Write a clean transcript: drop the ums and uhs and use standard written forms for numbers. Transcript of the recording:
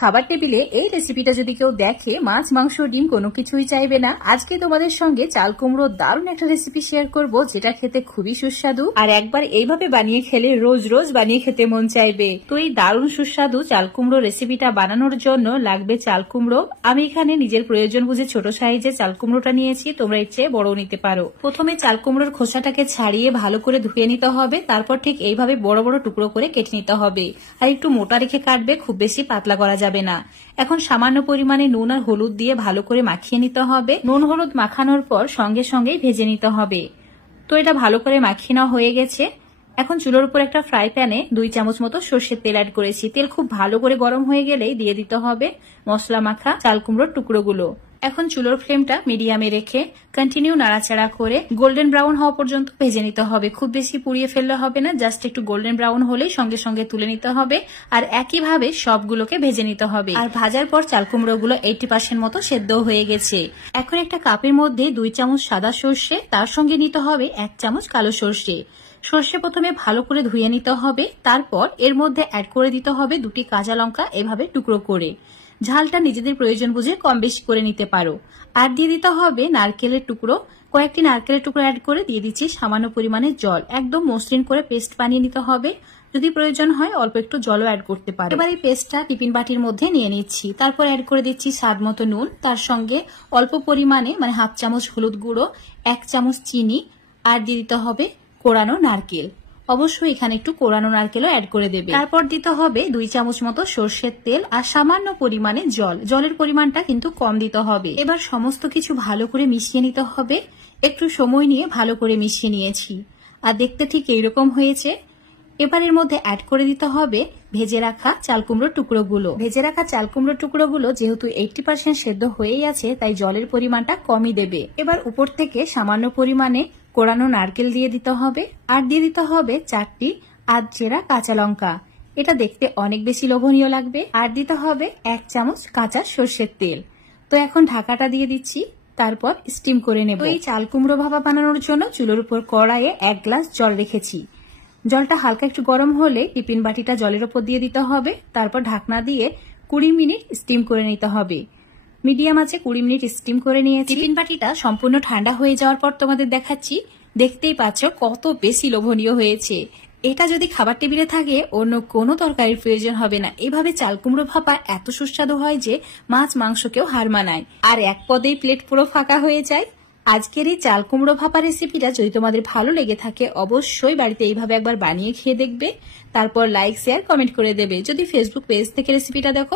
খাবার টেবিলে এই রেসিপিটা যদি কেউ দেখে মাছ মাংস ডিম কোনো কিছুই চাইবে না। আজকে তোমাদের সঙ্গে চাল কুমড়োর দারুণ একটা রেসিপি শেয়ার করব, যেটা খেতে খুবই সুস্বাদু আর একবার এইভাবে বানিয়ে খেলে রোজ রোজ বানিয়ে খেতে মন চাইবে। তো এই দারুণ সুস্বাদু চাল কুমড়ো রেসিপিটা বানানোর জন্য লাগবে চাল কুমড়ো। আমি এখানে নিজের প্রয়োজন বুঝে ছোট সাইজে চাল কুমড়োটা নিয়েছি, তোমরা এর চেয়ে বড় নিতে পারো। প্রথমে চাল কুমড়োর খোসাটাকে ছাড়িয়ে ভালো করে ধুয়ে নিতে হবে, তারপর ঠিক এইভাবে বড় বড় টুকরো করে কেটে নিতে হবে। আর একটু মোটা রেখে কাটবে, খুব বেশি পাতলা করা যাবে না। এখন সামান্য পরিমাণে নুন আর হলুদ দিয়ে ভালো করে মাখিয়ে নিতে হবে। নুন হলুদ মাখানোর পর সঙ্গে সঙ্গেই ভেজে নিতে হবে। তো এটা ভালো করে মাখিয়ে নেওয়া হয়ে গেছে। এখন চুলোর উপর একটা ফ্রাই প্যানে 2 চামচ মতো সর্ষের তেল অ্যাড করেছি। তেল খুব ভালো করে গরম হয়ে গেলেই দিয়ে দিতে হবে মশলা মাখা চাল কুমড়োর টুকরোগুলো। এখন চুলোর ফ্লেমটা মিডিয়ামে রেখে কন্টিনিউ নাড়াচাড়া করে গোল্ডেন ব্রাউন হওয়া পর্যন্ত ভেজে নিতে হবে। খুব বেশি পুড়িয়ে ফেললে হবে না, জাস্ট একটু গোল্ডেন ব্রাউন হলেই সঙ্গে সঙ্গে তুলে নিতে হবে। আর একইভাবে সবগুলোকে ভেজে নিতে হবে। আর ভাজার পর চাল কুমড়োগুলো 80% মতো সেদ্ধ হয়ে গেছে। এখন একটা কাপের মধ্যে 2 চামচ সাদা সর্ষে, তার সঙ্গে নিতে হবে 1 চামচ কালো সর্ষে। সর্ষে প্রথমে ভালো করে ধুয়ে নিতে হবে, তারপর এর মধ্যে অ্যাড করে দিতে হবে 2টি কাঁচা লঙ্কা এভাবে টুকরো করে। ঝালটা নিজেদের প্রয়োজন বুঝে কম বেশি করে নিতে পারো। আর দিয়ে দিতে হবে নারকেলের টুকরো। কয়েকটি নারকেলের টুকরো অ্যাড করে দিয়ে দিচ্ছি সামান্য পরিমাণে জল। একদম মসৃণ করে পেস্ট বানিয়ে নিতে হবে। যদি প্রয়োজন হয় অল্প একটু জলও অ্যাড করতে পারো। এবার এই পেস্টটা টিফিন বাটির মধ্যে নিয়ে নিচ্ছি। তারপর অ্যাড করে দিচ্ছি স্বাদ মতো নুন, তার সঙ্গে অল্প পরিমাণে মানে 1/2 চামচ হলুদ গুঁড়ো, 1 চামচ চিনি, আর দিয়ে দিতে হবে কোরানো নারকেল। অবশ্যই এখানে একটু কোরানো নারকেলও অ্যাড করে দেবে। তারপর দিতে হবে 2 চামচ মতো সর্ষের তেল আর সামান্য পরিমাণে জল। জলের পরিমাণটা কিন্তু কম দিতে হবে। এবার সমস্ত কিছু ভালো করে মিশিয়ে নিতে হবে। একটু সময় নিয়ে ভালো করে মিশিয়ে নিয়েছি আর দেখতে ঠিক এইরকম হয়েছে। এবার এর মধ্যে অ্যাড করে দিতে হবে ভেজে রাখা চাল কুমড়োর টুকরোগুলো। ভেজে রাখা চাল কুমড়োর টুকরোগুলো যেহেতু 80% সেদ্ধ হয়েই আছে, তাই জলের পরিমাণটা কমই দেবে। এবার উপর থেকে সামান্য পরিমাণে কোরানো নারকেল দিয়ে দিতে হবে আর দিয়ে দিতে হবে 4টি আধচেরা কাঁচা লঙ্কা। এটা দেখতে অনেক বেশি লোভনীয় লাগবে। আর দিতে হবে 1 চামচ কাঁচা সর্ষের তেল। তো এখন ঢাকাটা দিয়ে দিচ্ছি, তারপর স্টিম করে নেব। এই চাল কুমড়ো ভাপা বানানোর জন্য চুলোর উপর কড়াইয়ে 1 গ্লাস জল রেখেছি। জলটা হালকা একটু গরম হলে টিফিন বাটিটা জলের উপর দিয়ে দিতে হবে। তারপর ঢাকনা দিয়ে 20 মিনিট স্টিম করে নিতে হবে। মিডিয়াম আছে 20 মিনিট স্টিম করে নিয়েছি। টিফিন বাটিটা সম্পূর্ণ ঠান্ডা হয়ে যাওয়ার পর তোমাদের দেখাচ্ছি। দেখতেই পাচ্ছ কত বেশি লোভনীয় হয়েছে। এটা যদি খাবার টেবিলে থাকে অন্য কোনো তরকারির প্রয়োজন হবে না। এভাবে চাল কুমড়ো ভাপা এত সুস্বাদু হয় যে মাছ মাংসকেও হার মানায়। আর এক পদেই প্লেট পুরো ফাঁকা হয়ে যায়। আজকের এই চাল কুমড়ো ভাপা রেসিপিটা যদি তোমাদের ভালো লেগে থাকে অবশ্যই বাড়িতে এইভাবে একবার বানিয়ে খেয়ে দেখবে। তারপর লাইক শেয়ার কমেন্ট করে দেবে। যদি ফেসবুক পেজ থেকে রেসিপিটা দেখো,